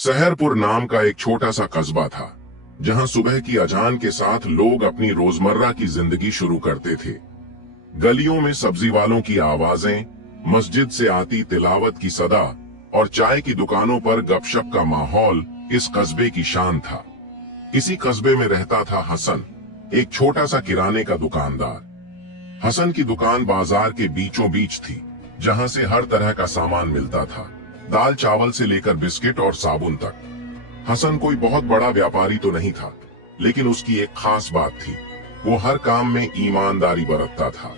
सहरपुर नाम का एक छोटा सा कस्बा था, जहां सुबह की अजान के साथ लोग अपनी रोजमर्रा की जिंदगी शुरू करते थे। गलियों में सब्जी वालों की आवाजें, मस्जिद से आती तिलावत की सदा और चाय की दुकानों पर गपशप का माहौल इस कस्बे की शान था। इसी कस्बे में रहता था हसन, एक छोटा सा किराने का दुकानदार। हसन की दुकान बाजार के बीचों बीच थी, जहां से हर तरह का सामान मिलता था, दाल चावल से लेकर बिस्किट और साबुन तक। हसन कोई बहुत बड़ा व्यापारी तो नहीं था, लेकिन उसकी एक खास बात थी, वो हर काम में ईमानदारी बरतता था।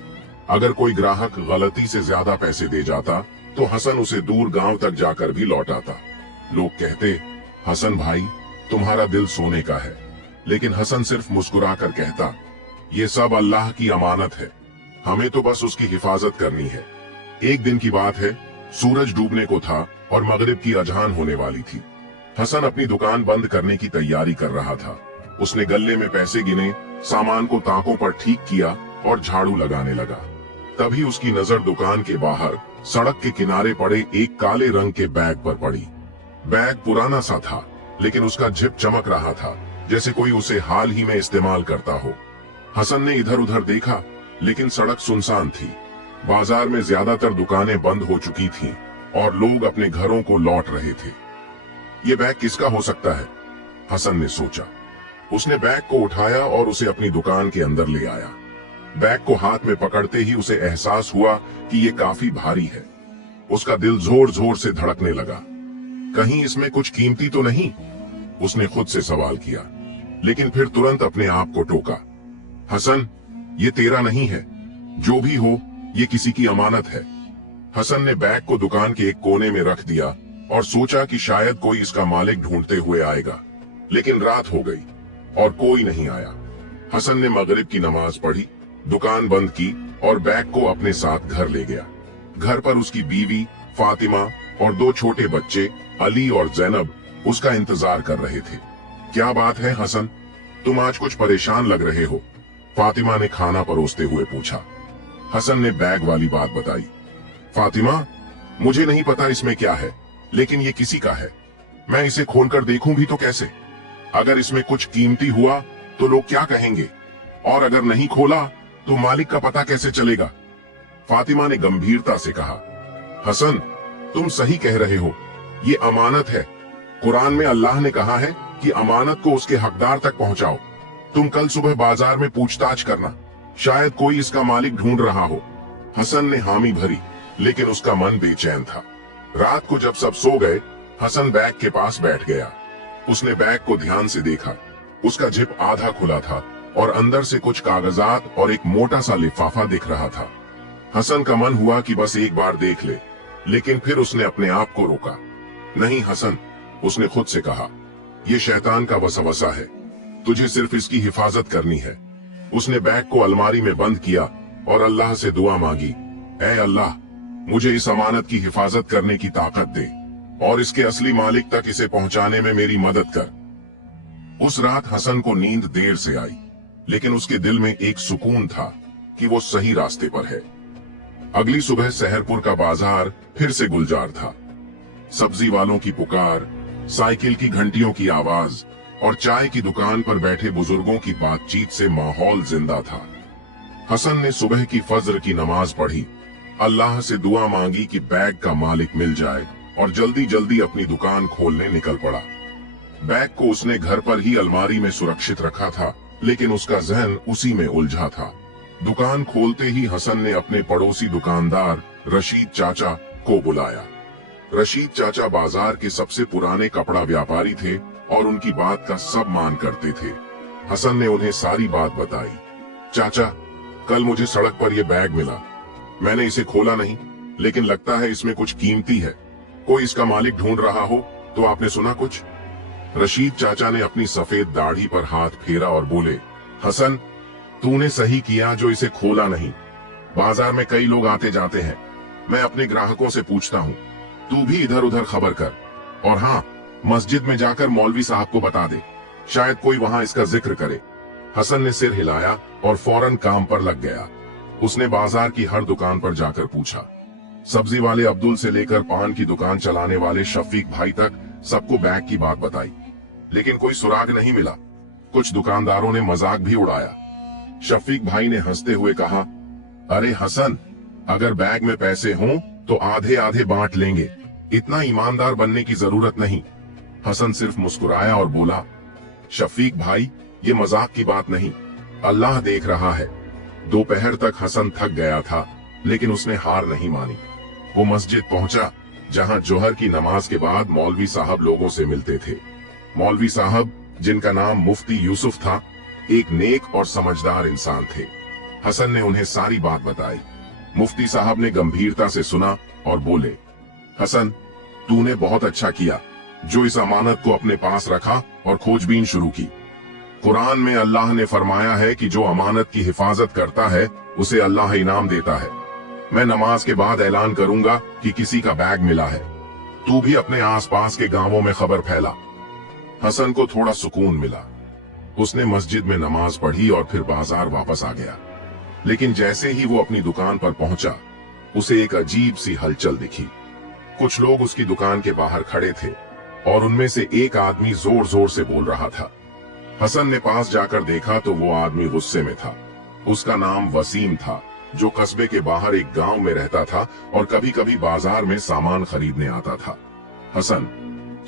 अगर कोई ग्राहक गलती से ज्यादा पैसे दे जाता तो हसन उसे दूर गांव तक जाकर भी लौटाता। लोग कहते, हसन भाई तुम्हारा दिल सोने का है, लेकिन हसन सिर्फ मुस्कुराकर कहता, ये सब अल्लाह की अमानत है, हमें तो बस उसकी हिफाजत करनी है। एक दिन की बात है, सूरज डूबने को था और मगरिब की अजान होने वाली थी। हसन अपनी दुकान बंद करने की तैयारी कर रहा था। उसने गल्ले में पैसे गिने, सामान को ताकों पर ठीक किया और झाड़ू लगाने लगा। तभी उसकी नजर दुकान के बाहर सड़क के किनारे पड़े एक काले रंग के बैग पर पड़ी। बैग पुराना सा था, लेकिन उसका जिप चमक रहा था, जैसे कोई उसे हाल ही में इस्तेमाल करता हो। हसन ने इधर उधर देखा, लेकिन सड़क सुनसान थी। बाजार में ज्यादातर दुकानें बंद हो चुकी थीं और लोग अपने घरों को लौट रहे थे। ये बैग किसका हो सकता है? हसन ने सोचा। उसने बैग को उठाया और उसे अपनी दुकान के अंदर ले आया। बैग को हाथ में पकड़ते ही उसे एहसास हुआ कि ये काफी भारी है। उसका दिल जोर जोर से धड़कने लगा। कहीं इसमें कुछ कीमती तो नहीं? उसने खुद से सवाल किया, लेकिन फिर तुरंत अपने आप को टोका। हसन, ये तेरा नहीं है, जो भी हो ये किसी की अमानत है। हसन ने बैग को दुकान के एक कोने में रख दिया और सोचा कि शायद कोई इसका मालिक ढूंढते हुए आएगा, लेकिन रात हो गई और कोई नहीं आया। हसन ने मगरिब की नमाज पढ़ी, दुकान बंद की और बैग को अपने साथ घर ले गया। घर पर उसकी बीवी फातिमा और दो छोटे बच्चे अली और जैनब उसका इंतजार कर रहे थे। क्या बात है हसन, तुम आज कुछ परेशान लग रहे हो? फातिमा ने खाना परोसते हुए पूछा। हसन ने बैग वाली बात बताई। फातिमा, मुझे नहीं पता इसमें क्या है, लेकिन ये किसी का है। मैं इसे खोलकर देखूं भी तो कैसे? अगर इसमें कुछ कीमती हुआ तो लोग क्या कहेंगे, और अगर नहीं खोला तो मालिक का पता कैसे चलेगा? फातिमा ने गंभीरता से कहा। हसन, तुम सही कह रहे हो, ये अमानत है। कुरान में अल्लाह ने कहा है कि अमानत को उसके हकदार तक पहुंचाओ। तुम कल सुबह बाजार में पूछताछ करना, शायद कोई इसका मालिक ढूंढ रहा हो। हसन ने हामी भरी, लेकिन उसका मन बेचैन था। रात को जब सब सो गए, हसन बैग के पास बैठ गया। उसने बैग को ध्यान से देखा। उसका जिप आधा खुला था और अंदर से कुछ कागजात और एक मोटा सा लिफाफा दिख रहा था। हसन का मन हुआ कि बस एक बार देख ले, लेकिन फिर उसने अपने आप को रोका। नहीं हसन, उसने खुद से कहा, यह शैतान का वसवसा है, तुझे सिर्फ इसकी हिफाजत करनी है। उसने बैग को अलमारी में बंद किया और अल्लाह से दुआ मांगी, ऐ अल्लाह, मुझे इस अमानत की हिफाजत करने की ताकत दे और इसके असली मालिक तक इसे पहुंचाने में मेरी मदद कर। उस रात हसन को नींद देर से आई, लेकिन उसके दिल में एक सुकून था कि वो सही रास्ते पर है। अगली सुबह सहरपुर का बाजार फिर से गुलजार था। सब्जी वालों की पुकार, साइकिल की घंटियों की आवाज और चाय की दुकान पर बैठे बुजुर्गों की बातचीत से माहौल जिंदा था। हसन ने सुबह की फज्र की नमाज पढ़ी, अल्लाह से दुआ मांगी कि बैग का मालिक मिल जाए और जल्दी जल्दी अपनी दुकान खोलने निकल पड़ा। बैग को उसने घर पर ही अलमारी में सुरक्षित रखा था, लेकिन उसका जहन उसी में उलझा था। दुकान खोलते ही हसन ने अपने पड़ोसी दुकानदार रशीद चाचा को बुलाया। रशीद चाचा बाजार के सबसे पुराने कपड़ा व्यापारी थे और उनकी बात का सब मान करते थे। हसन ने उन्हें सारी बात बताई। चाचा, कल मुझे सड़क पर यह बैग मिला। मैंने इसे खोला नहीं, लेकिन लगता है इसमें कुछ कीमती है। कोई इसका मालिक ढूंढ रहा हो तो आपने सुना कुछ? रशीद चाचा ने अपनी सफेद दाढ़ी पर हाथ फेरा और बोले, हसन, तूने सही किया जो इसे खोला नहीं। बाजार में कई लोग आते जाते हैं, मैं अपने ग्राहकों से पूछता हूँ, तू भी इधर उधर खबर कर। और हाँ, मस्जिद में जाकर मौलवी साहब को बता दे, शायद कोई वहां इसका जिक्र करे। हसन ने सिर हिलाया और फौरन काम पर लग गया। उसने बाजार की हर दुकान पर जाकर पूछा। सब्जी वाले अब्दुल से लेकर पान की दुकान चलाने वाले शफीक भाई तक सबको बैग की बात बताई, लेकिन कोई सुराग नहीं मिला। कुछ दुकानदारों ने मजाक भी उड़ाया। शफीक भाई ने हंसते हुए कहा, अरे हसन, अगर बैग में पैसे हों तो आधे आधे बांट लेंगे, इतना ईमानदार बनने की जरूरत नहीं। हसन सिर्फ मुस्कुराया और बोला, शफीक भाई, ये मजाक की बात नहीं, अल्लाह देख रहा है। दोपहर तक हसन थक गया था, लेकिन उसने हार नहीं मानी। वो मस्जिद पहुंचा, जहां जोहर की नमाज के बाद मौलवी साहब लोगों से मिलते थे। मौलवी साहब, जिनका नाम मुफ्ती यूसुफ था, एक नेक और समझदार इंसान थे। हसन ने उन्हें सारी बात बताई। मुफ्ती साहब ने गंभीरता से सुना और बोले, हसन, तूने बहुत अच्छा किया जो इस अमानत को अपने पास रखा और खोजबीन शुरू की। कुरान में अल्लाह ने फरमाया है कि जो अमानत की हिफाजत करता है उसे अल्लाह इनाम देता है। मैं नमाज के बाद ऐलान करूंगा कि किसी का बैग मिला है। तू भी अपने आसपास के गांवों में खबर फैला। हसन को थोड़ा सुकून मिला। उसने मस्जिद में नमाज पढ़ी और फिर बाजार वापस आ गया। लेकिन जैसे ही वो अपनी दुकान पर पहुंचा, उसे एक अजीब सी हलचल दिखी। कुछ लोग उसकी दुकान के बाहर खड़े थे और उनमें से एक आदमी जोर जोर से बोल रहा था। हसन ने पास जाकर देखा तो वो आदमी गुस्से में था। उसका नाम वसीम था, जो कस्बे के बाहर एक गांव में रहता था और कभी कभी बाजार में सामान खरीदने आता था। हसन,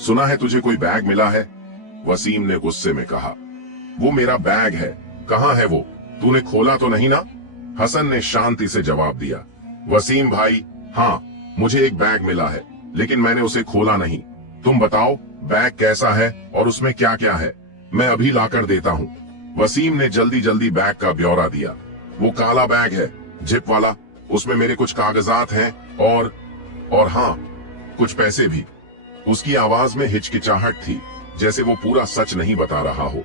सुना है तुझे कोई बैग मिला है? वसीम ने गुस्से में कहा। वो मेरा बैग है, कहाँ है वो? तूने खोला तो नहीं ना? हसन ने शांति से जवाब दिया। वसीम भाई, हाँ, मुझे एक बैग मिला है, लेकिन मैंने उसे खोला नहीं। तुम बताओ बैग कैसा है और उसमें क्या क्या है, मैं अभी लाकर देता हूँ। वसीम ने जल्दी जल्दी बैग का ब्यौरा दिया। वो काला बैग है, जिप वाला, उसमें मेरे कुछ कागजात हैं और हाँ, कुछ पैसे भी। उसकी आवाज में हिचकिचाहट थी, जैसे वो पूरा सच नहीं बता रहा हो।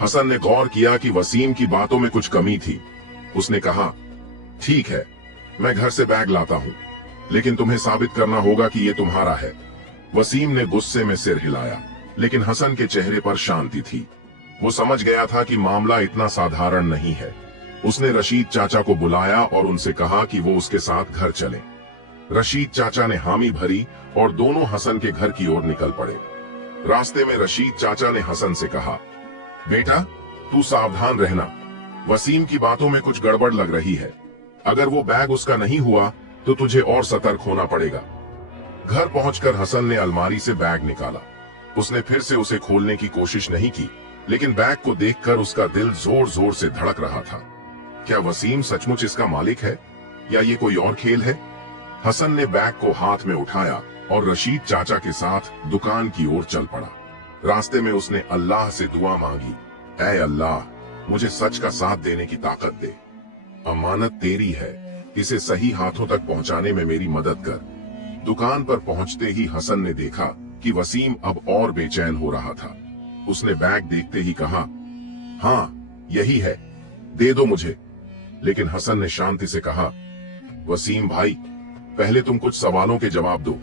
हसन ने गौर किया कि वसीम की बातों में कुछ कमी थी। उसने कहा, ठीक है, मैं घर से बैग लाता हूँ, लेकिन तुम्हें साबित करना होगा कि ये तुम्हारा है। वसीम ने गुस्से में सिर हिलाया, लेकिन हसन के चेहरे पर शांति थी। वो समझ गया था कि मामला इतना साधारण नहीं है। उसने रशीद चाचा को बुलाया और उनसे कहा कि वो उसके साथ घर चले। रशीद चाचा ने हामी भरी और दोनों हसन के घर की ओर निकल पड़े। रास्ते में रशीद चाचा ने हसन से कहा, बेटा, तू सावधान रहना, वसीम की बातों में कुछ गड़बड़ लग रही है। अगर वो बैग उसका नहीं हुआ तो तुझे और सतर्क होना पड़ेगा। घर पहुंचकर हसन ने अलमारी से बैग निकाला। उसने फिर से उसे खोलने की कोशिश नहीं की, लेकिन बैग को देखकर उसका दिल जोर जोर से धड़क रहा था। क्या वसीम सचमुच इसका मालिक है या ये कोई और खेल है? हसन ने बैग को हाथ में उठाया और रशीद चाचा के साथ दुकान की ओर चल पड़ा। रास्ते में उसने अल्लाह से दुआ मांगी, ऐ अल्लाह, मुझे सच का साथ देने की ताकत दे। अमानत तेरी है, इसे सही हाथों तक पहुंचाने में मेरी मदद कर। दुकान पर पहुंचते ही हसन ने देखा कि वसीम अब और बेचैन हो रहा था। उसने बैग देखते ही कहा, हाँ, यही है, दे दो मुझे। लेकिन हसन ने शांति से कहा, वसीम भाई, पहले तुम कुछ सवालों के जवाब दो।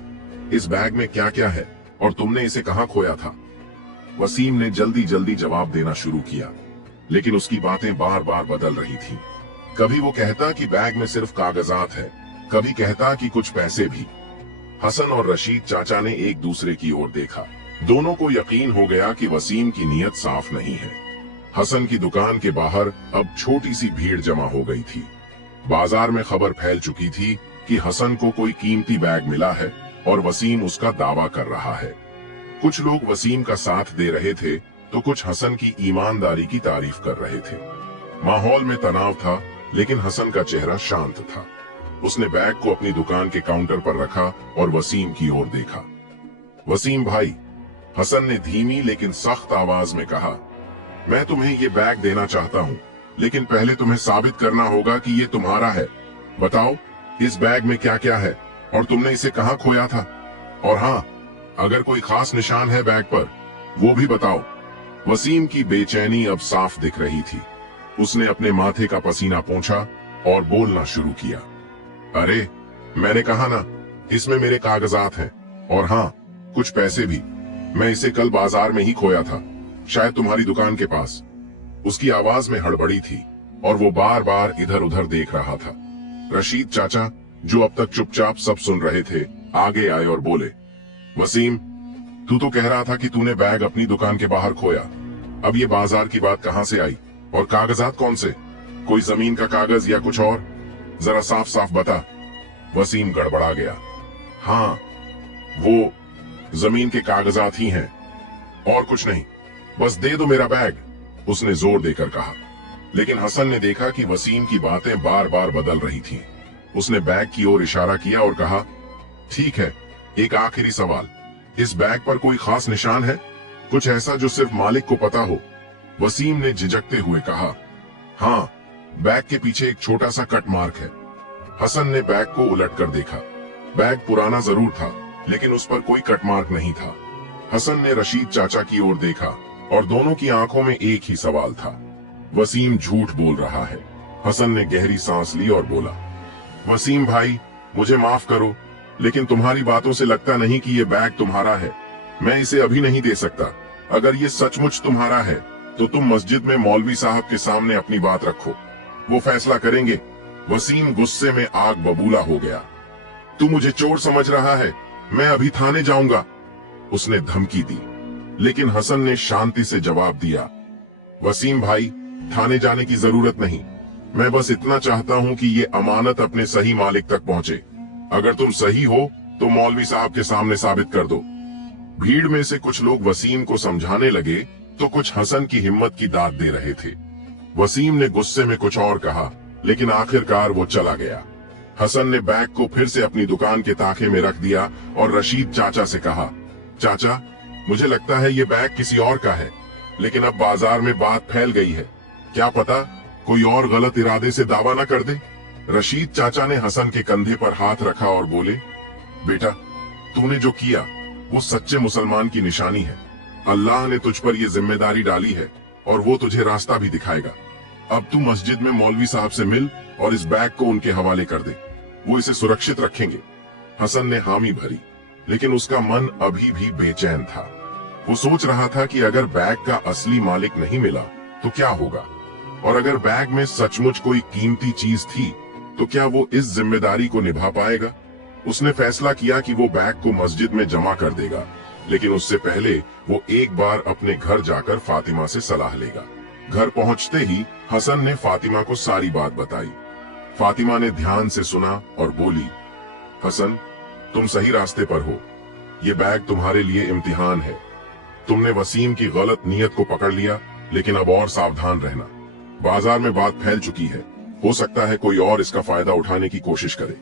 इस बैग में क्या क्या है और तुमने इसे कहाँ खोया था? वसीम ने जल्दी जल्दी जवाब देना शुरू किया, लेकिन उसकी बातें बार बार बदल रही थीं। कभी वो कहता कि बैग में सिर्फ कागजात है, कभी कहता कि कुछ पैसे भी। हसन और रशीद चाचा ने एक दूसरे की ओर देखा। दोनों को यकीन हो गया कि वसीम की नीयत साफ नहीं है। हसन की दुकान के बाहर अब छोटी सी भीड़ जमा हो गई थी। बाजार में खबर फैल चुकी थी कि हसन को कोई कीमती बैग मिला है और वसीम उसका दावा कर रहा है। कुछ लोग वसीम का साथ दे रहे थे तो कुछ हसन की ईमानदारी की तारीफ कर रहे थे। माहौल में तनाव था, लेकिन हसन का चेहरा शांत था। उसने बैग को अपनी दुकान के काउंटर पर रखा और वसीम की ओर देखा। वसीम भाई, हसन ने धीमी लेकिन सख्त आवाज में कहा, मैं तुम्हें ये बैग देना चाहता हूँ, लेकिन पहले तुम्हें साबित करना होगा कि ये तुम्हारा है। बताओ, इस बैग में क्या क्या है और तुमने इसे कहाँ खोया था? और हाँ, अगर कोई खास निशान है बैग पर, वो भी बताओ। वसीम की बेचैनी अब साफ दिख रही थी। उसने अपने माथे का पसीना पोंछा और बोलना शुरू किया, अरे, मैंने कहा ना, इसमें मेरे कागजात हैं और हाँ, कुछ पैसे भी। मैं इसे कल बाजार में ही खोया था, शायद तुम्हारी दुकान के पास। उसकी आवाज में हड़बड़ी थी और वो बार बार इधर उधर देख रहा था। रशीद चाचा, जो अब तक चुपचाप सब सुन रहे थे, आगे आए और बोले, वसीम, तू तो कह रहा था कि तूने बैग अपनी दुकान के बाहर खोया। अब ये बाजार की बात कहां से आई? और कागजात कौन से? कोई जमीन का कागज या कुछ और? जरा साफ साफ बता। वसीम गड़बड़ा गया। हाँ, वो जमीन के कागजात ही हैं, और कुछ नहीं। बस दे दो मेरा बैग, उसने जोर देकर कहा। लेकिन हसन ने देखा कि वसीम की बातें बार बार बदल रही थीं। उसने बैग की ओर इशारा किया और कहा, ठीक है, एक आखिरी सवाल, इस बैग पर कोई खास निशान है? कुछ ऐसा जो सिर्फ मालिक को पता हो? वसीम ने झिझकते हुए कहा, हाँ, बैग के पीछे एक छोटा सा कट मार्क है। हसन ने बैग को उलट कर देखा। बैग पुराना जरूर था, लेकिन उस पर कोई कट मार्क नहीं था। हसन ने रशीद चाचा की ओर देखा और दोनों की आंखों में एक ही सवाल था, वसीम झूठ बोल रहा है। हसन ने गहरी सांस ली और बोला, वसीम भाई, मुझे माफ करो, लेकिन तुम्हारी बातों से लगता नहीं कि ये बैग तुम्हारा है। मैं इसे अभी नहीं दे सकता। अगर ये सचमुच तुम्हारा है तो तुम मस्जिद में मौलवी साहब के सामने अपनी बात रखो, वो फैसला करेंगे। वसीम गुस्से में आग बबूला हो गया। तू मुझे चोर समझ रहा है? मैं अभी थाने जाऊंगा, उसने धमकी दी। लेकिन हसन ने शांति से जवाब दिया, वसीम भाई, थाने जाने की जरूरत नहीं। मैं बस इतना चाहता हूं कि ये अमानत अपने सही मालिक तक पहुंचे। अगर तुम सही हो तो मौलवी साहब के सामने साबित कर दो। भीड़ में से कुछ लोग वसीम को समझाने लगे तो कुछ हसन की हिम्मत की दाद दे रहे थे। वसीम ने गुस्से में कुछ और कहा, लेकिन आखिरकार वो चला गया। हसन ने बैग को फिर से अपनी दुकान के ताखे में रख दिया और रशीद चाचा से कहा, चाचा, मुझे लगता है ये बैग किसी और का है, लेकिन अब बाजार में बात फैल गई है। क्या पता कोई और गलत इरादे से दावा न कर दे। रशीद चाचा ने हसन के कंधे पर हाथ रखा और बोले, बेटा, तूने जो किया वो सच्चे मुसलमान की निशानी है। अल्लाह ने तुझ पर यह जिम्मेदारी डाली है और वो तुझे रास्ता भी दिखाएगा। अब तू मस्जिद में मौलवी साहब से मिल और इस बैग को उनके हवाले कर दे, वो इसे सुरक्षित रखेंगे। हसन ने हामी भरी, लेकिन उसका मन अभी भी बेचैन था। वो सोच रहा था कि अगर बैग का असली मालिक नहीं मिला तो क्या होगा, और अगर बैग में सचमुच कोई कीमती चीज थी तो क्या वो इस जिम्मेदारी को निभा पाएगा। उसने फैसला किया कि वो बैग को मस्जिद में जमा कर देगा, लेकिन उससे पहले वो एक बार अपने घर जाकर फातिमा से सलाह लेगा। घर पहुंचते ही हसन ने फातिमा को सारी बात बताई। फातिमा ने ध्यान से सुना और बोली, हसन, तुम सही रास्ते पर हो। ये बैग तुम्हारे लिए इम्तिहान है। तुमने वसीम की गलत नीयत को पकड़ लिया, लेकिन अब और सावधान रहना। बाजार में बात फैल चुकी है, हो सकता है कोई और इसका फायदा उठाने की कोशिश करे।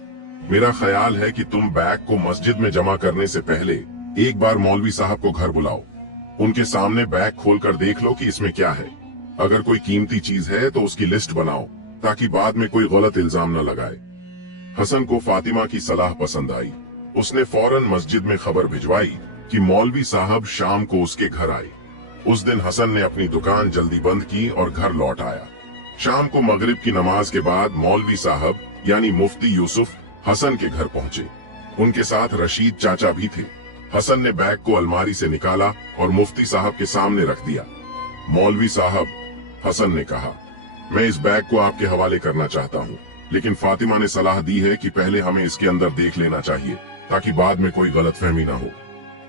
मेरा ख्याल है कि तुम बैग को मस्जिद में जमा करने से पहले एक बार मौलवी साहब को घर बुलाओ। उनके सामने बैग खोलकर देख लो कि इसमें क्या है। अगर कोई कीमती चीज है तो उसकी लिस्ट बनाओ, ताकि बाद में कोई गलत इल्जाम न लगाए। हसन को फातिमा की सलाह पसंद आई। उसने फौरन मस्जिद में खबर भिजवाई कि मौलवी साहब शाम को उसके घर आए। उस दिन हसन ने अपनी दुकान जल्दी बंद की और घर लौट आया। शाम को मगरिब की नमाज के बाद मौलवी साहब यानी मुफ्ती यूसुफ हसन के घर पहुंचे। उनके साथ रशीद चाचा भी थे। हसन ने बैग को अलमारी से निकाला और मुफ्ती साहब के सामने रख दिया। मौलवी साहब, हसन ने कहा, मैं इस बैग को आपके हवाले करना चाहता हूँ, लेकिन फातिमा ने सलाह दी है कि पहले हमें इसके अंदर देख लेना चाहिए, ताकि बाद में कोई गलतफहमी ना हो।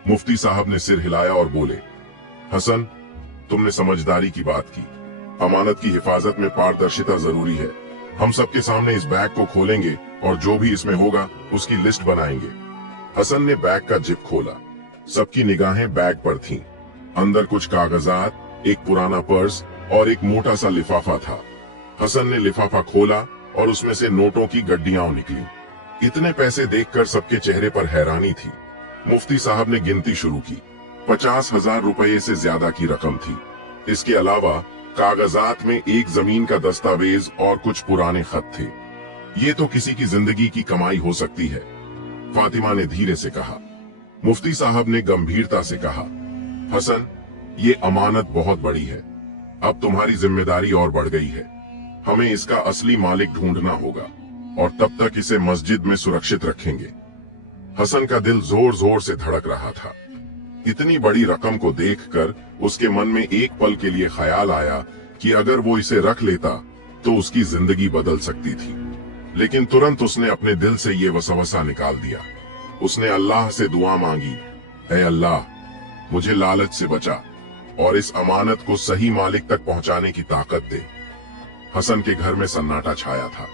मुफ्ती साहब ने सिर हिलाया और बोले, हसन, तुमने समझदारी की बात की। अमानत की हिफाजत में पारदर्शिता जरूरी है। हम सबके सामने इस बैग को खोलेंगे और जो भी इसमें होगा उसकी लिस्ट बनाएंगे। हसन ने बैग का जिप खोला। सबकी निगाहें बैग पर थीं। अंदर कुछ कागजात, एक पुराना पर्स और एक मोटा सा लिफाफा था। हसन ने लिफाफा खोला और उसमें से नोटों की गड्डियां निकली। इतने पैसे देखकर सबके चेहरे पर हैरानी थी। मुफ्ती साहब ने गिनती शुरू की। 50,000 रुपये से ज्यादा की रकम थी। इसके अलावा कागजात में एक जमीन का दस्तावेज और कुछ पुराने खत थे। ये तो किसी की जिंदगी की कमाई हो सकती है, फातिमा ने धीरे से कहा। मुफ्ती साहब ने गंभीरता से कहा, हसन, ये अमानत बहुत बड़ी है। अब तुम्हारी जिम्मेदारी और बढ़ गई है। हमें इसका असली मालिक ढूंढना होगा और तब तक इसे मस्जिद में सुरक्षित रखेंगे। हसन का दिल जोर जोर से धड़क रहा था। इतनी बड़ी रकम को देखकर उसके मन में एक पल के लिए ख्याल आया कि अगर वो इसे रख लेता तो उसकी जिंदगी बदल सकती थी, लेकिन तुरंत उसने अपने दिल से ये वसवसा निकाल दिया। उसने अल्लाह से दुआ मांगी, ऐ अल्लाह, मुझे लालच से बचा और इस अमानत को सही मालिक तक पहुंचाने की ताकत दे। हसन के घर में सन्नाटा छाया था।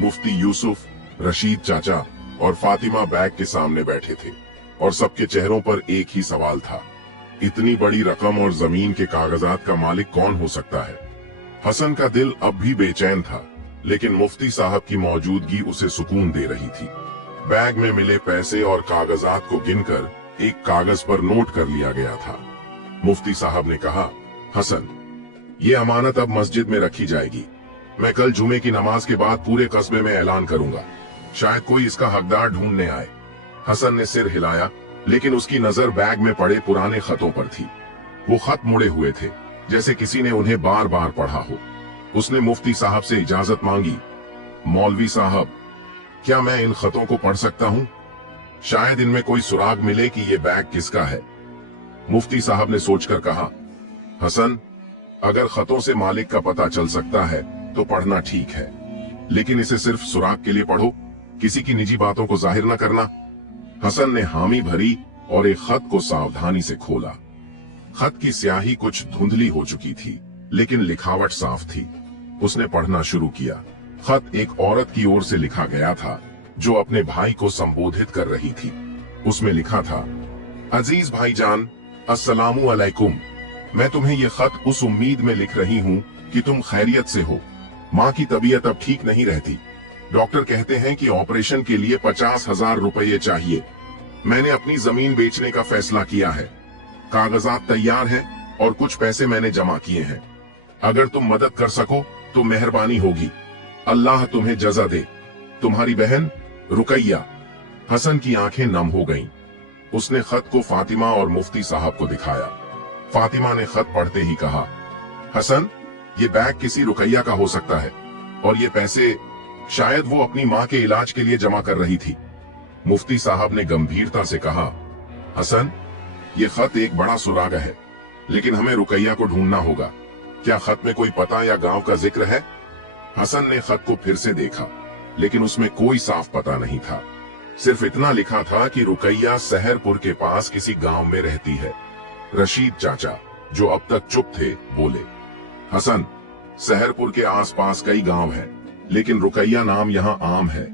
मुफ्ती यूसुफ, रशीद चाचा और फातिमा बैग के सामने बैठे थे और सबके चेहरों पर एक ही सवाल था, इतनी बड़ी रकम और जमीन के कागजात का मालिक कौन हो सकता है? हसन का दिल अब भी बेचैन था, लेकिन मुफ्ती साहब की मौजूदगी उसे सुकून दे रही थी। बैग में मिले पैसे और कागजात को गिनकर एक कागज पर नोट कर लिया गया था। मुफ्ती साहब ने कहा, हसन, ये अमानत अब मस्जिद में रखी जाएगी। मैं कल जुमे की नमाज के बाद पूरे कस्बे में ऐलान करूंगा, शायद कोई इसका हकदार ढूंढने आए। हसन ने सिर हिलाया, लेकिन उसकी नजर बैग में पड़े पुराने खतों पर थी। वो खत मुड़े हुए थे, जैसे किसी ने उन्हें बार बार पढ़ा हो। उसने मुफ्ती साहब से इजाजत मांगी। मौलवी साहब, क्या मैं इन खतों को पढ़ सकता हूँ? शायद इनमें कोई सुराग मिले कि ये बैग किसका है। मुफ्ती साहब ने सोचकर कहा, हसन, अगर खतों से मालिक का पता चल सकता है तो पढ़ना ठीक है, लेकिन इसे सिर्फ सुराग के लिए पढ़ो, किसी की निजी बातों को जाहिर न करना। हसन ने हामी भरी और एक खत को सावधानी से खोला। खत की स्याही कुछ धुंधली हो चुकी थी, लेकिन लिखावट साफ थी। उसने पढ़ना शुरू किया। खत एक औरत की ओर से लिखा गया था, जो अपने भाई को संबोधित कर रही थी। उसमें लिखा था, अजीज भाईजान, अस्सलामु अलैकुम। मैं तुम्हें ये खत उस उम्मीद में लिख रही हूँ कि तुम खैरियत से हो। माँ की तबीयत अब ठीक नहीं रहती। डॉक्टर कहते हैं कि ऑपरेशन के लिए 50,000 रुपये चाहिए। मैंने अपनी जमीन बेचने का फैसला किया है। कागजात तैयार हैं और कुछ पैसे मैंने जमा किए हैं। अगर तुम मदद कर सको तो मेहरबानी होगी। अल्लाह तुम्हें जज़ा दे। तुम्हारी बहन रुकैया। हसन की आंखें नम हो गईं। उसने खत को फातिमा और मुफ्ती साहब को दिखाया। फातिमा ने खत पढ़ते ही कहा, हसन, ये बैग किसी रुकैया का हो सकता है और ये पैसे शायद वो अपनी माँ के इलाज के लिए जमा कर रही थी। मुफ्ती साहब ने गंभीरता से कहा, हसन, ये खत एक बड़ा सुराग है, लेकिन हमें रुकैया को ढूंढना होगा। क्या खत में कोई पता या गांव का जिक्र है? हसन ने खत को फिर से देखा, लेकिन उसमें कोई साफ पता नहीं था। सिर्फ इतना लिखा था कि रुकैया सहरपुर के पास किसी गांव में रहती है। रशीद चाचा, जो अब तक चुप थे, बोले, हसन, सहरपुर के आसपास कई गांव हैं, लेकिन रुकैया नाम यहाँ आम है।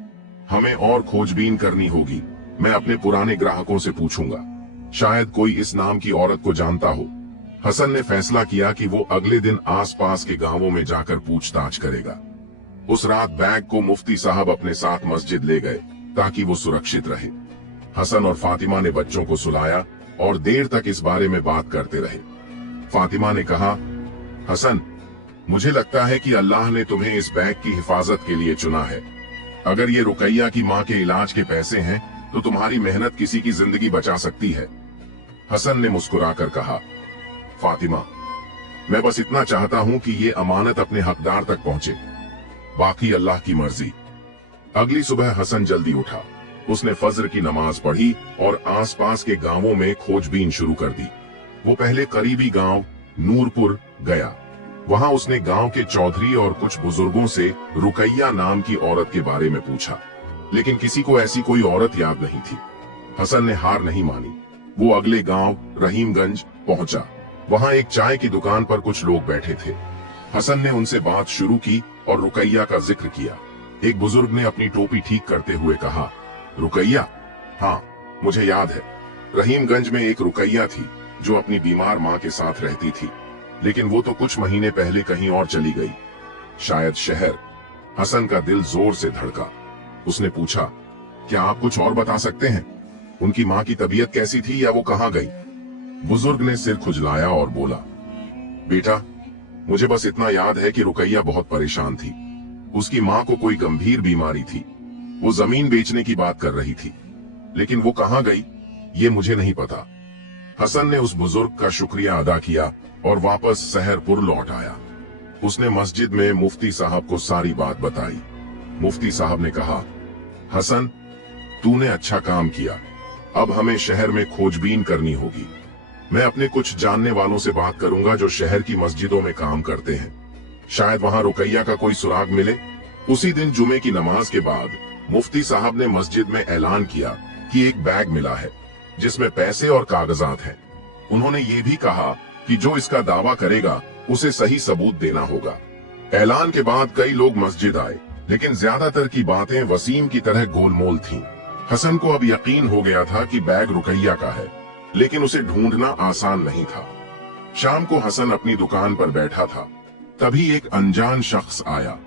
हमें और खोजबीन करनी होगी। मैं अपने पुराने ग्राहकों से पूछूंगा, शायद कोई इस नाम की औरत को जानता हो। हसन ने फैसला किया कि वो अगले दिन आसपास के गांवों में जाकर पूछताछ करेगा। उस रात बैग को मुफ्ती साहब अपने साथ मस्जिद ले गए ताकि वो सुरक्षित रहे। हसन और फातिमा ने बच्चों को सुलाया और देर तक इस बारे में बात करते रहे। फातिमा ने कहा, हसन, मुझे लगता है कि अल्लाह ने तुम्हें इस बैग की हिफाजत के लिए चुना है। अगर ये रुकैया की माँ के इलाज के पैसे हैं तो तुम्हारी मेहनत किसी की जिंदगी बचा सकती है। हसन ने मुस्कुराकर कहा, फातिमा, मैं बस इतना चाहता हूँ कि ये अमानत अपने हकदार तक पहुंचे, बाकी अल्लाह की मर्जी। अगली सुबह हसन जल्दी उठा। उसने फज्र की नमाज पढ़ी और आसपास के गांवों में खोजबीन शुरू कर दी। वो पहले करीबी गांव नूरपुर गया। वहां उसने गांव के चौधरी और कुछ बुजुर्गों से रुकैया नाम की औरत के बारे में पूछा, लेकिन किसी को ऐसी कोई औरत याद नहीं थी। हसन ने हार नहीं मानी। वो अगले गांव रहीमगंज पहुंचा। वहां एक चाय की दुकान पर कुछ लोग बैठे थे। हसन ने उनसे बात शुरू की और रुकैया का जिक्र किया। एक बुजुर्ग ने अपनी टोपी ठीक करते हुए कहा, रुकैया? हाँ, मुझे याद है। रहीमगंज में एक रुकैया थी जो अपनी बीमार माँ के साथ रहती थी, लेकिन वो तो कुछ महीने पहले कहीं और चली गई, शायद शहर। हसन का दिल जोर से धड़का। उसने पूछा, क्या आप कुछ और बता सकते हैं? उनकी माँ की तबीयत कैसी थी या वो कहाँ गई? बुजुर्ग ने सिर खुजलाया और बोला, बेटा, मुझे बस इतना याद है कि रुकैया बहुत परेशान थी। उसकी माँ को कोई गंभीर बीमारी थी। वो जमीन बेचने की बात कर रही थी, लेकिन वो कहाँ गई ये मुझे नहीं पता। हसन ने उस बुजुर्ग का शुक्रिया अदा किया और वापस सहरपुर लौट आया। उसने मस्जिद में मुफ्ती साहब को सारी बात बताई। मुफ्ती साहब ने कहा, हसन, तूने अच्छा काम किया। अब हमें शहर में खोजबीन करनी होगी। मैं अपने कुछ जानने वालों से बात करूंगा जो शहर की मस्जिदों में काम करते हैं। शायद वहां रुकैया का कोई सुराग मिले। उसी दिन जुमे की नमाज के बाद मुफ्ती साहब ने मस्जिद में ऐलान किया कि एक बैग मिला है जिसमें पैसे और कागजात हैं। उन्होंने ये भी कहा कि जो इसका दावा करेगा उसे सही सबूत देना होगा। ऐलान के बाद कई लोग मस्जिद आए, लेकिन ज्यादातर की बातें वसीम की तरह गोलमोल थीं। हसन को अब यकीन हो गया था कि बैग रुकैया का है, लेकिन उसे ढूंढना आसान नहीं था। शाम को हसन अपनी दुकान पर बैठा था, तभी एक अनजान शख्स आया।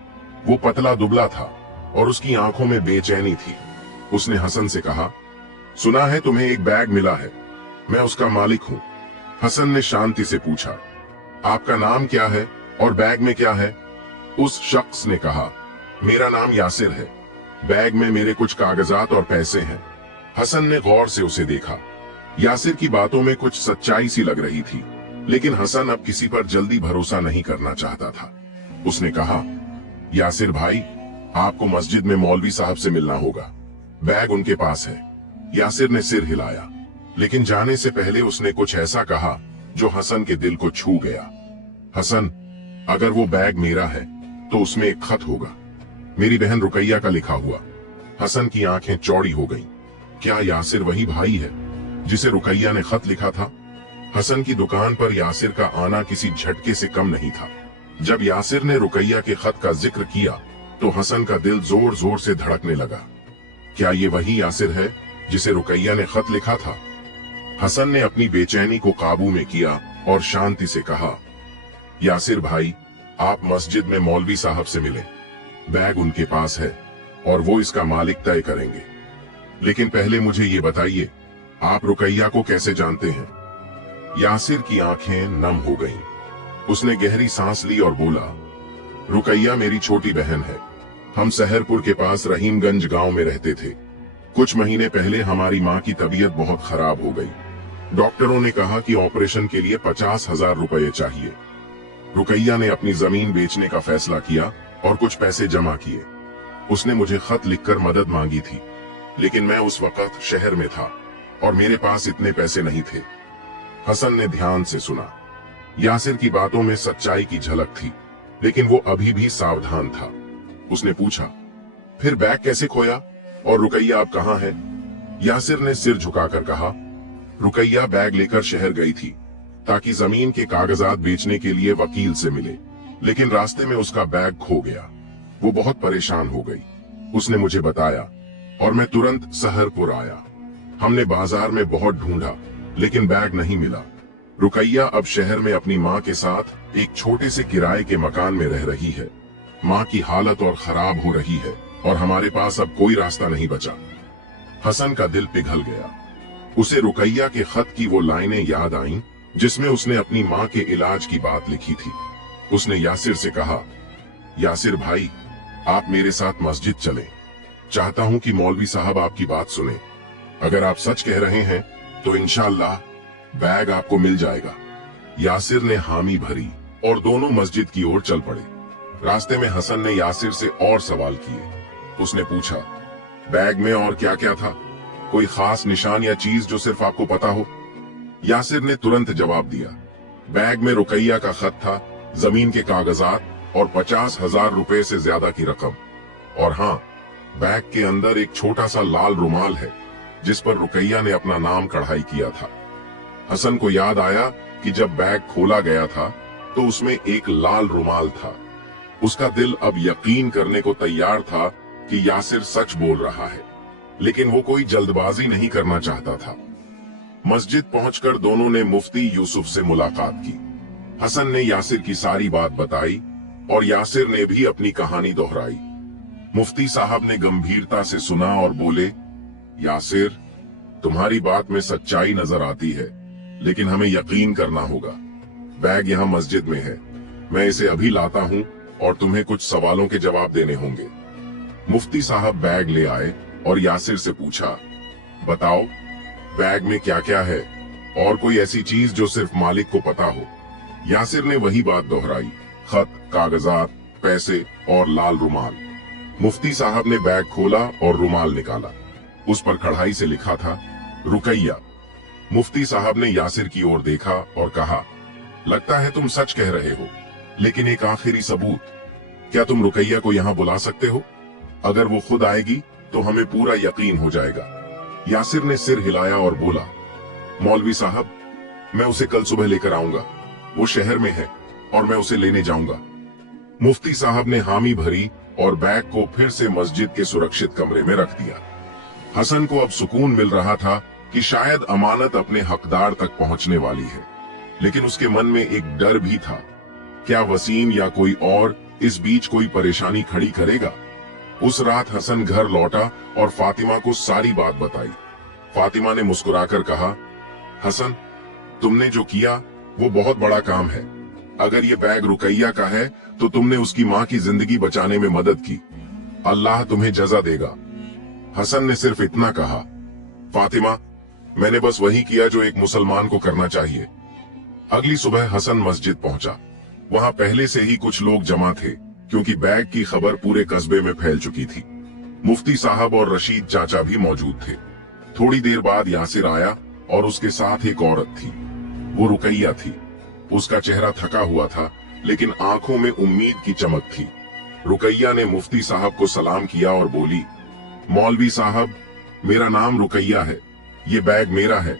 वो पतला दुबला था और उसकी आंखों में बेचैनी थी। उसने हसन से कहा, सुना है तुम्हें एक बैग मिला है, मैं उसका मालिक हूँ। हसन ने शांति से पूछा, आपका नाम क्या है और बैग में क्या है? उस शख्स ने कहा, मेरा नाम यासिर है, बैग में मेरे कुछ कागजात और पैसे हैं। हसन ने गौर से उसे देखा। यासिर की बातों में कुछ सच्चाई सी लग रही थी, लेकिन हसन अब किसी पर जल्दी भरोसा नहीं करना चाहता था। उसने कहा, यासिर भाई, आपको मस्जिद में मौलवी साहब से मिलना होगा, बैग उनके पास है। यासिर ने सिर हिलाया, लेकिन जाने से पहले उसने कुछ ऐसा कहा जो हसन के दिल को छू गया। हसन, अगर वो बैग मेरा है तो उसमें एक खत होगा, मेरी बहन रुकैया का लिखा हुआ। हसन की आंखें चौड़ी हो गईं। क्या यासिर वही भाई है जिसे रुकैया ने खत लिखा था? हसन की दुकान पर यासिर का आना किसी झटके से कम नहीं था। जब यासिर ने रुकैया के खत का जिक्र किया तो हसन का दिल जोर जोर से धड़कने लगा। क्या ये वही यासिर है जिसे रुकैया ने खत लिखा था? हसन ने अपनी बेचैनी को काबू में किया और शांति से कहा, यासिर भाई, आप मस्जिद में मौलवी साहब से मिले, बैग उनके पास है और वो इसका मालिक तय करेंगे। लेकिन पहले मुझे ये बताइए, आप रुकैया को कैसे जानते हैं? यासिर की आंखें नम हो गईं। उसने गहरी सांस ली और बोला, रुकैया मेरी छोटी बहन है। हम सहरपुर के पास रहीमगंज गांव में रहते थे। कुछ महीने पहले हमारी माँ की तबीयत बहुत खराब हो गई। डॉक्टरों ने कहा कि ऑपरेशन के लिए 50,000 रुपए चाहिए। रुकैया ने अपनी जमीन बेचने का फैसला किया और कुछ पैसे जमा किए। उसने मुझे खत लिखकर मदद मांगी थी, लेकिन मैं उस वक्त शहर में था और मेरे पास इतने पैसे नहीं थे। हसन ने ध्यान से सुना। यासिर की बातों में सच्चाई की झलक थी, लेकिन वो अभी भी सावधान था। उसने पूछा, फिर बैग कैसे खोया और रुकैया अब कहाँ है? यासिर ने सिर झुकाकर कहा, रुकैया बैग लेकर शहर गई थी ताकि जमीन के कागजात बेचने के लिए वकील से मिले, लेकिन रास्ते में उसका बैग खो गया। वो बहुत परेशान हो गई। उसने मुझे बताया और मैं तुरंत सहरपुर आया। हमने बाजार में बहुत ढूंढा, लेकिन बैग नहीं मिला। रुकैया अब शहर में अपनी माँ के साथ एक छोटे से किराए के मकान में रह रही है। माँ की हालत और खराब हो रही है और हमारे पास अब कोई रास्ता नहीं बचा। हसन का दिल पिघल गया। उसे रुकैया के खत की वो लाइनें याद आईं जिसमें उसने अपनी माँ के इलाज की बात लिखी थी। उसने यासिर से कहा, यासिर भाई, आप मेरे साथ मस्जिद चलें। चाहता हूं कि मौलवी साहब आपकी बात सुने। अगर आप सच कह रहे हैं तो इंशाअल्लाह बैग आपको मिल जाएगा। यासिर ने हामी भरी और दोनों मस्जिद की ओर चल पड़े। रास्ते में हसन ने यासिर से और सवाल किए। उसने पूछा, बैग में और क्या क्या था? कोई खास निशान या चीज जो सिर्फ आपको पता हो? यासिर ने तुरंत जवाब दिया, बैग में रुकैया का खत था, जमीन के कागजात और 50,000 रुपए से ज्यादा की रकम। और हाँ, बैग के अंदर एक छोटा सा लाल रुमाल है जिस पर रुकैया ने अपना नाम कढ़ाई किया था। हसन को याद आया कि जब बैग खोला गया था तो उसमें एक लाल रुमाल था। उसका दिल अब यकीन करने को तैयार था कि यासिर सच बोल रहा है, लेकिन वो कोई जल्दबाजी नहीं करना चाहता था। मस्जिद पहुंचकर दोनों ने मुफ्ती यूसुफ से मुलाकात की। हसन ने यासिर की सारी बात बताई और यासिर ने भी अपनी कहानी दोहराई। मुफ्ती साहब ने गंभीरता से सुना और बोले, यासिर, तुम्हारी बात में सच्चाई नजर आती है, लेकिन हमें यकीन करना होगा। बैग यहाँ मस्जिद में है, मैं इसे अभी लाता हूँ और तुम्हें कुछ सवालों के जवाब देने होंगे। मुफ्ती साहब बैग ले आए और यासिर से पूछा, बताओ बैग में क्या क्या है और कोई ऐसी चीज जो सिर्फ मालिक को पता हो? यासिर ने वही बात दोहराई, खत, कागजात, पैसे और लाल रुमाल। मुफ्ती साहब ने बैग खोला और रुमाल निकाला। उस पर कढ़ाई से लिखा था, रुकैया। मुफ्ती साहब ने यासिर की ओर देखा और कहा, लगता है तुम सच कह रहे हो, लेकिन एक आखिरी सबूत, क्या तुम रुकैया को यहाँ बुला सकते हो? अगर वो खुद आएगी तो हमें पूरा यकीन हो जाएगा। यासिर ने सिर हिलाया और बोला, मौलवी साहब, मैं उसे कल सुबह लेकर आऊंगा। वो शहर में है और मैं उसे लेने जाऊंगा। मुफ्ती साहब ने हामी भरी और बैग को फिर से मस्जिद के सुरक्षित कमरे में रख दिया। हसन को अब सुकून मिल रहा था कि शायद अमानत अपने हकदार तक पहुंचने वाली है, लेकिन उसके मन में एक डर भी था। क्या वसीम या कोई और इस बीच कोई परेशानी खड़ी करेगा? उस रात हसन घर लौटा और फातिमा को सारी बात बताई। फातिमा ने मुस्कुराकर कहा, हसन, तुमने जो किया वो बहुत बड़ा काम है। अगर ये बैग रुकैया का है तो तुमने उसकी माँ की जिंदगी बचाने में मदद की। अल्लाह तुम्हें जज़ा देगा। हसन ने सिर्फ इतना कहा, फातिमा, मैंने बस वही किया जो एक मुसलमान को करना चाहिए। अगली सुबह हसन मस्जिद पहुंचा। वहां पहले से ही कुछ लोग जमा थे, क्योंकि बैग की खबर पूरे कस्बे में फैल चुकी थी। मुफ्ती साहब और रशीद चाचा भी मौजूद थे। थोड़ी देर बाद यासिर आया और उसके साथ एक औरत थी। वो रुकैया थी। उसका चेहरा थका हुआ था, लेकिन आंखों में उम्मीद की चमक थी। रुकैया ने मुफ्ती साहब को सलाम किया और बोली, मौलवी साहब, मेरा नाम रुकैया है। ये बैग मेरा है।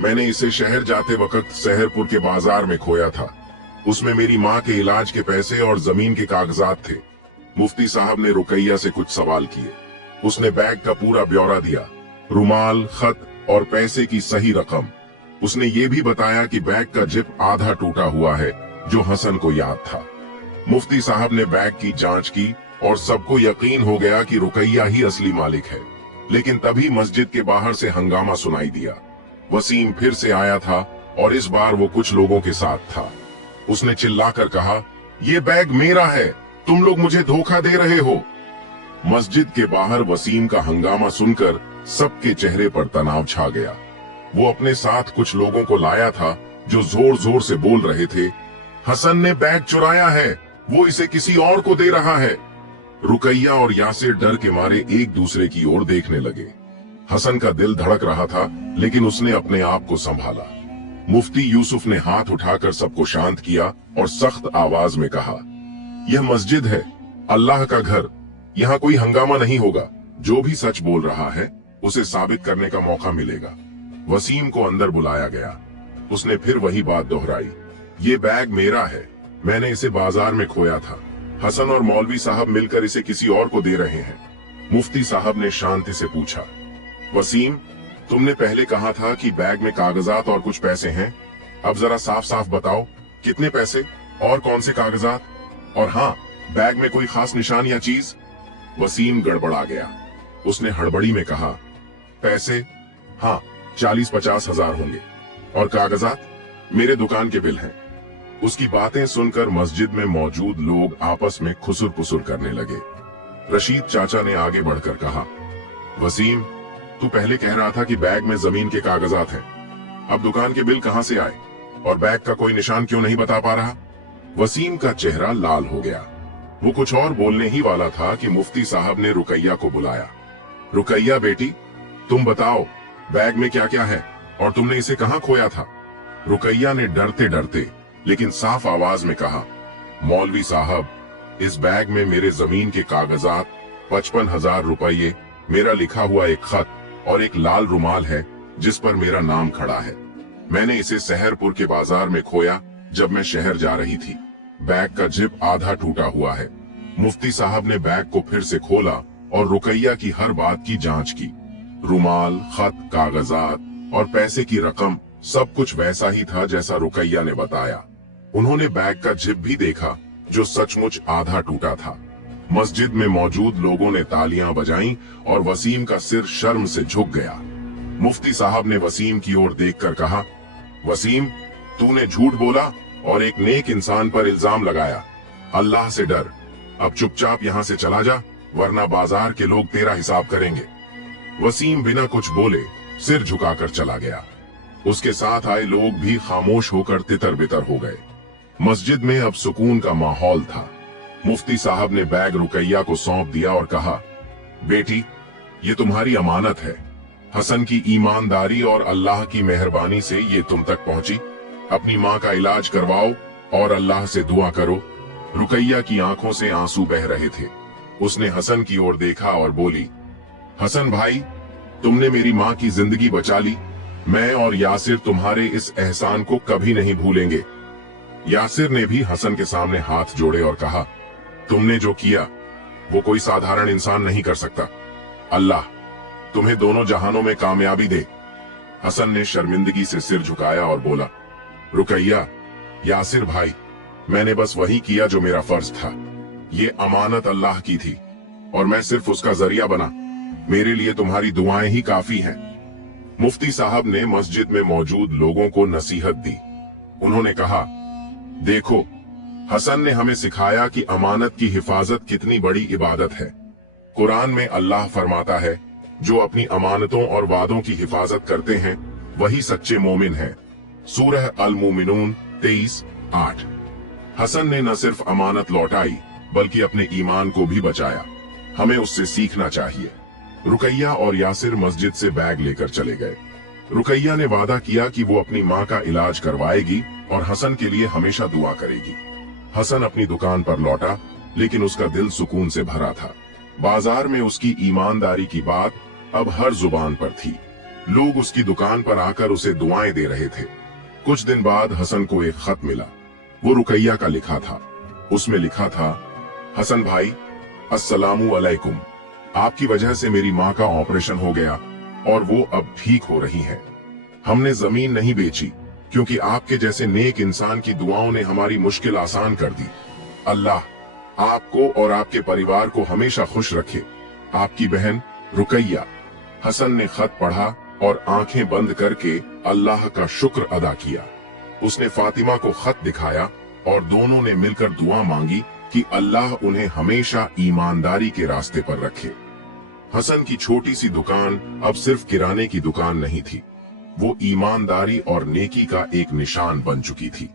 मैंने इसे शहर जाते वक्त सहरपुर के बाजार में खोया था। उसमें मेरी माँ के इलाज के पैसे और जमीन के कागजात थे। मुफ्ती साहब ने रुकैया से कुछ सवाल किए। उसने बैग का पूरा ब्यौरा दिया, रुमाल, खत और पैसे की सही रकम। उसने ये भी बताया कि बैग का जिप आधा टूटा हुआ है, जो हसन को याद था। मुफ्ती साहब ने बैग की जांच की और सबको यकीन हो गया कि रुकैया ही असली मालिक है। लेकिन तभी मस्जिद के बाहर से हंगामा सुनाई दिया। वसीम फिर से आया था और इस बार वो कुछ लोगों के साथ था। उसने चिल्लाकर कहा, ये बैग मेरा है, तुम लोग मुझे धोखा दे रहे हो। मस्जिद के बाहर वसीम का हंगामा सुनकर सबके चेहरे पर तनाव छा गया। वो अपने साथ कुछ लोगों को लाया था जो जोर जोर से बोल रहे थे, हसन ने बैग चुराया है, वो इसे किसी और को दे रहा है। रुकैया और यासिर डर के मारे एक दूसरे की ओर देखने लगे। हसन का दिल धड़क रहा था, लेकिन उसने अपने आप को संभाला। मुफ्ती यूसुफ ने हाथ उठाकर सबको शांत किया और सख्त आवाज में कहा, यह मस्जिद है, अल्लाह का घर। यहाँ कोई हंगामा नहीं होगा। जो भी सच बोल रहा है उसे साबित करने का मौका मिलेगा। वसीम को अंदर बुलाया गया। उसने फिर वही बात दोहराई, ये बैग मेरा है, मैंने इसे बाजार में खोया था। हसन और मौलवी साहब मिलकर इसे किसी और को दे रहे हैं। मुफ्ती साहब ने शांति से पूछा, वसीम, तुमने पहले कहा था कि बैग में कागजात और कुछ पैसे हैं। अब जरा साफ साफ बताओ, कितने पैसे और कौन से कागजात? और हाँ, बैग में कोई खास निशान या चीज? वसीम गड़बड़ा गया। उसने हड़बड़ी में कहा, पैसे हाँ 40-50 हजार होंगे, और कागजात मेरे दुकान के बिल हैं। उसकी बातें सुनकर मस्जिद में मौजूद लोग आपस में खुसुर पुसुर करने लगे। रशीद चाचा ने आगे बढ़कर कहा, वसीम, तू पहले कह रहा था कि बैग में जमीन के कागजात हैं। अब दुकान के बिल कहां से आए? और बैग का कोई निशान क्यों नहीं बता पा रहा? वसीम का चेहरा लाल हो गया। वो कुछ और बोलने ही वाला था कि मुफ्ती साहब ने रुकैया को बुलाया। रुकैया बेटी, तुम बताओ, बैग में क्या क्या है और तुमने इसे कहां खोया था? रुकैया ने डरते डरते लेकिन साफ आवाज में कहा, मौलवी साहब, इस बैग में मेरे जमीन के कागजात, 55,000 रुपये, मेरा लिखा हुआ एक खत और एक लाल रुमाल है जिस पर मेरा नाम खड़ा है। मैंने इसे सहरपुर के बाजार में खोया जब मैं शहर जा रही थी। बैग का जिप आधा टूटा हुआ है। मुफ्ती साहब ने बैग को फिर से खोला और रुकैया की हर बात की जांच की। रुमाल, खत, कागजात और पैसे की रकम सब कुछ वैसा ही था जैसा रुकैया ने बताया। उन्होंने बैग का जिप भी देखा जो सचमुच आधा टूटा था। मस्जिद में मौजूद लोगों ने तालियां बजाईं और वसीम का सिर शर्म से झुक गया। मुफ्ती साहब ने वसीम की ओर देखकर कहा, वसीम, तूने झूठ बोला और एक नेक इंसान पर इल्जाम लगाया। अल्लाह से डर, अब चुपचाप यहाँ से चला जा, वरना बाजार के लोग तेरा हिसाब करेंगे। वसीम बिना कुछ बोले सिर झुकाकर चला गया। उसके साथ आए लोग भी खामोश होकर तितर बितर हो गए। मस्जिद में अब सुकून का माहौल था। मुफ्ती साहब ने बैग रुकैया को सौंप दिया और कहा, बेटी, ये तुम्हारी अमानत है। हसन की ईमानदारी और अल्लाह की मेहरबानी से ये तुम तक पहुंची। अपनी माँ का इलाज करवाओ और अल्लाह से दुआ करो। रुकैया की आंखों से आंसू बह रहे थे। उसने हसन की ओर देखा और बोली, हसन भाई, तुमने मेरी माँ की जिंदगी बचा ली। मैं और यासिर तुम्हारे इस एहसान को कभी नहीं भूलेंगे। यासिर ने भी हसन के सामने हाथ जोड़े और कहा, तुमने जो किया वो कोई साधारण इंसान नहीं कर सकता। अल्लाह तुम्हें दोनों जहानों में कामयाबी दे। हसन ने शर्मिंदगी से सिर झुकाया और बोला, रुकैया, यासिर भाई, मैंने बस वही किया जो मेरा फर्ज था। ये अमानत अल्लाह की थी और मैं सिर्फ उसका जरिया बना। मेरे लिए तुम्हारी दुआएं ही काफी हैं। मुफ्ती साहब ने मस्जिद में मौजूद लोगों को नसीहत दी। उन्होंने कहा, देखो, हसन ने हमें सिखाया कि अमानत की हिफाजत कितनी बड़ी इबादत है। कुरान में अल्लाह फरमाता है, जो अपनी अमानतों और वादों की हिफाजत करते हैं वही सच्चे मोमिन हैं। सूरह अल मोमिनून 23:8। हसन ने न सिर्फ अमानत लौटाई बल्कि अपने ईमान को भी बचाया। हमें उससे सीखना चाहिए। रुकैया और यासिर मस्जिद से बैग लेकर चले गए। रुकैया ने वादा किया कि वो अपनी माँ का इलाज करवाएगी और हसन के लिए हमेशा दुआ करेगी। हसन अपनी दुकान पर लौटा, लेकिन उसका दिल सुकून से भरा था। बाजार में उसकी ईमानदारी की बात अब हर जुबान पर थी। लोग उसकी दुकान पर आकर उसे दुआएं दे रहे थे। कुछ दिन बाद हसन को एक खत मिला। वो रुकैया का लिखा था। उसमें लिखा था, हसन भाई, अस्सलामु अलैकुम। आपकी वजह से मेरी माँ का ऑपरेशन हो गया और वो अब ठीक हो रही है। हमने जमीन नहीं बेची क्योंकि आपके जैसे नेक इंसान की दुआओं ने हमारी मुश्किल आसान कर दी। अल्लाह आपको और आपके परिवार को हमेशा खुश रखे। आपकी बहन रुकैया। हसन ने खत पढ़ा और आंखें बंद करके अल्लाह का शुक्र अदा किया। उसने फातिमा को खत दिखाया और दोनों ने मिलकर दुआ मांगी कि अल्लाह उन्हें हमेशा ईमानदारी के रास्ते पर रखे। हसन की छोटी सी दुकान अब सिर्फ किराने की दुकान नहीं थी। वो ईमानदारी और नेकी का एक निशान बन चुकी थी।